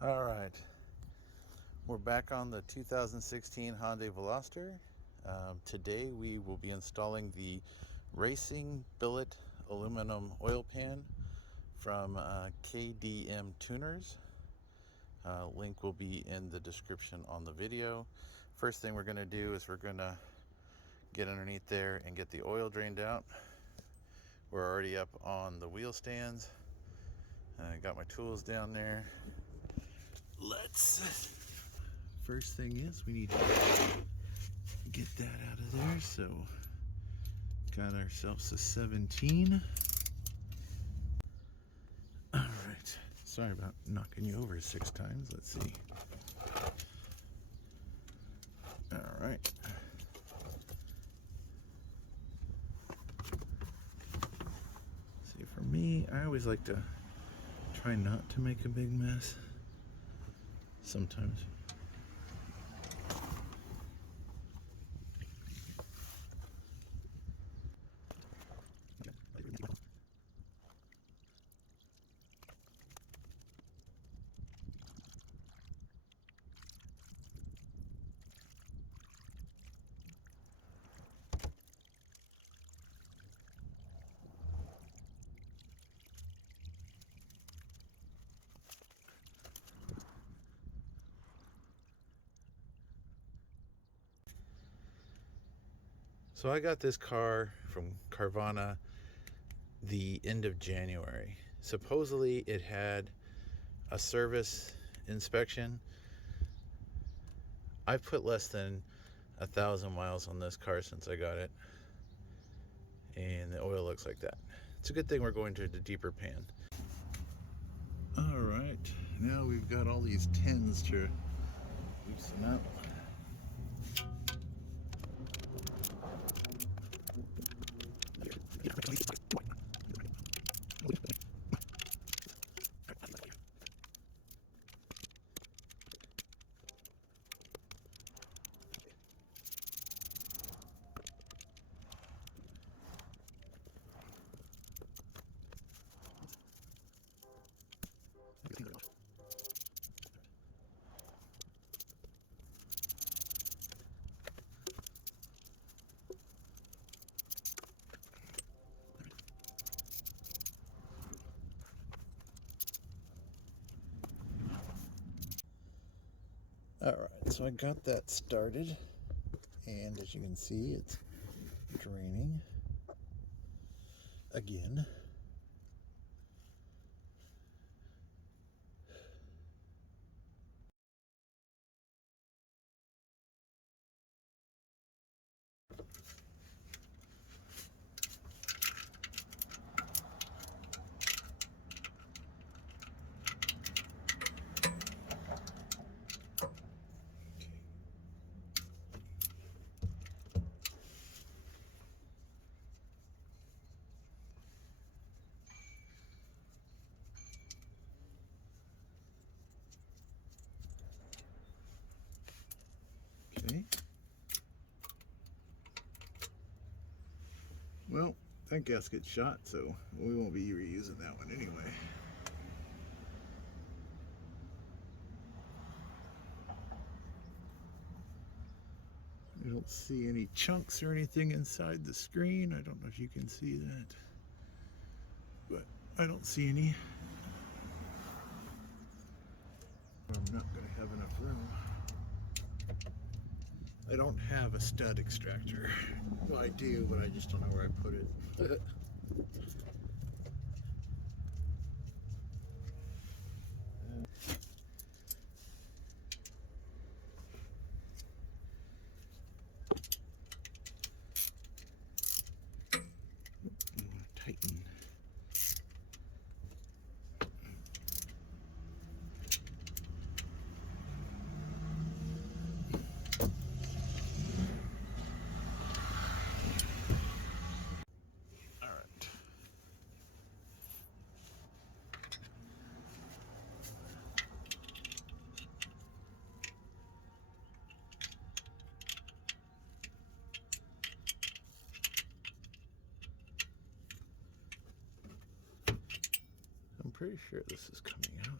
All right, we're back on the 2016 Hyundai Veloster. Today we will be installing the racing billet aluminum oil pan from KDM Tuners. Link will be in the description on the video. First thing we're going to do is we're going to get underneath there and get the oil drained out. We're already up on the wheel stands. I got my tools down there. First thing is we need to get that out of there. So got ourselves a 17. All right, sorry about knocking you over 6 times. Let's see. All right. See, for me, I always like to try not to make a big mess. Sometimes. So I got this car from Carvana the end of January. Supposedly it had a service inspection. I've put less than 1,000 miles on this car since I got it, and the oil looks like that. It's a good thing we're going to the deeper pan. All right, now we've got all these tins to loosen up. All right, so I got that started, and as you can see, it's draining again. Okay. Well, that gasket shot, so we won't be reusing that one anyway. I don't see any chunks or anything inside the screen. I don't know if you can see that, but I don't see any. I'm not going to have enough room. I don't have a stud extractor. Well, I do, but I just don't know where I put it. Tighten. All right. I'm pretty sure this is coming out.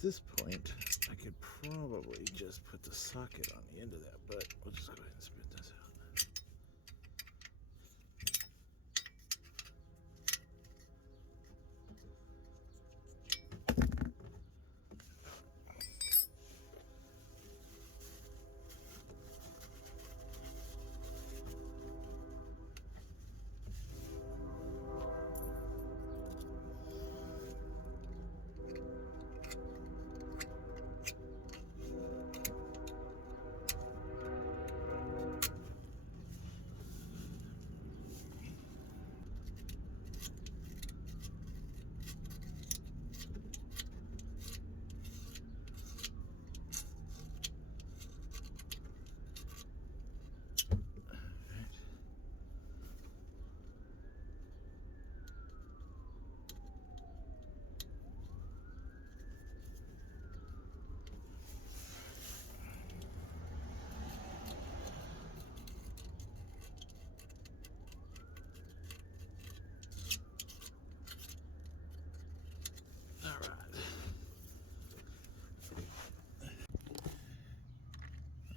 this point, I could probably just put the socket on the end of that, but we'll just go ahead and spit this out.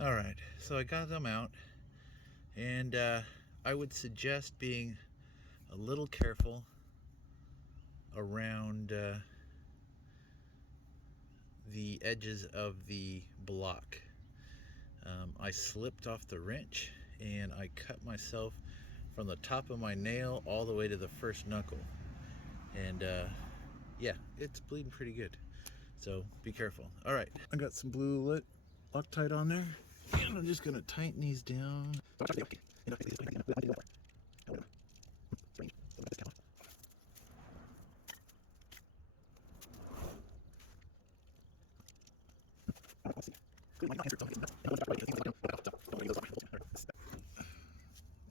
All right, so I got them out, and I would suggest being a little careful around the edges of the block. I slipped off the wrench and I cut myself from the top of my nail all the way to the first knuckle, and yeah, it's bleeding pretty good, so be careful. All right, I got some blue lit Loctite on there, and I'm just gonna tighten these down.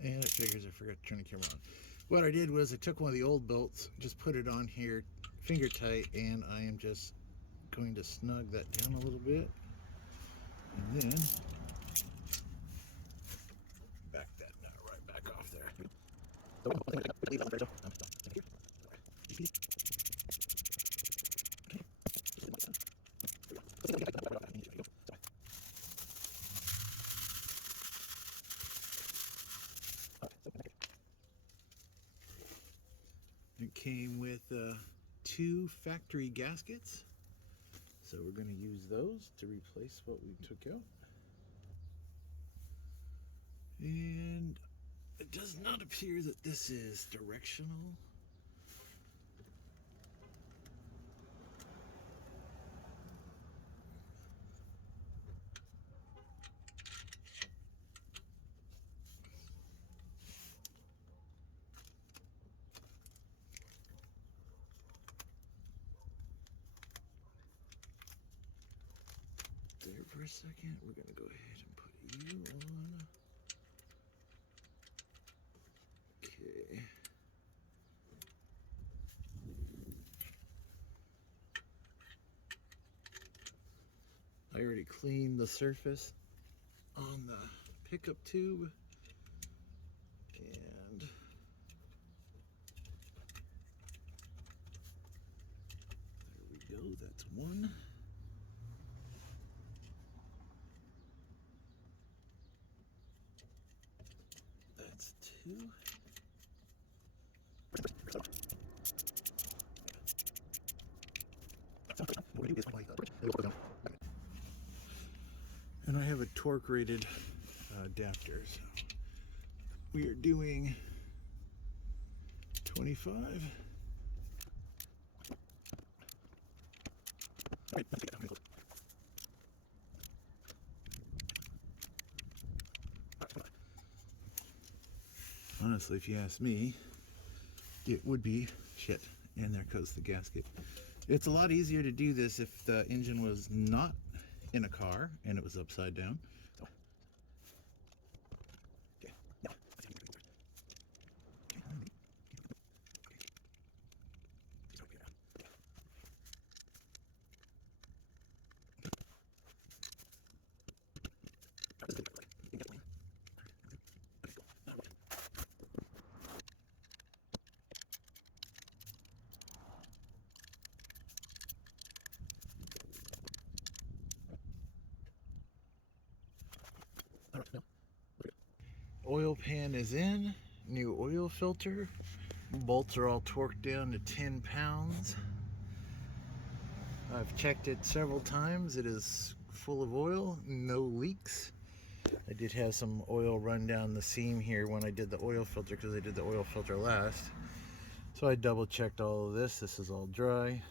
And it figures I forgot to turn the camera on. What I did was I took one of the old bolts, just put it on here finger tight, and I am just going to snug that down a little bit, and then back that nut right back off there. It came with 2 factory gaskets, so we're going to use those to replace what we took out. And it does not appear that this is directional. There for a second, we're going to go ahead and put you on. Okay. I already cleaned the surface on the pickup tube, and there we go, that's one. That's two. And I have a torque rated adapter, so we are doing 25. Honestly, if you ask me, it would be shit. And there goes the gasket. It's a lot easier to do this if the engine was not in a car and it was upside down. Oil pan is in, new oil filter. Bolts are all torqued down to 10 pounds. I've checked it several times. It is full of oil, no leaks. I did have some oil run down the seam here when I did the oil filter, because I did the oil filter last. So I double checked all of this. This is all dry.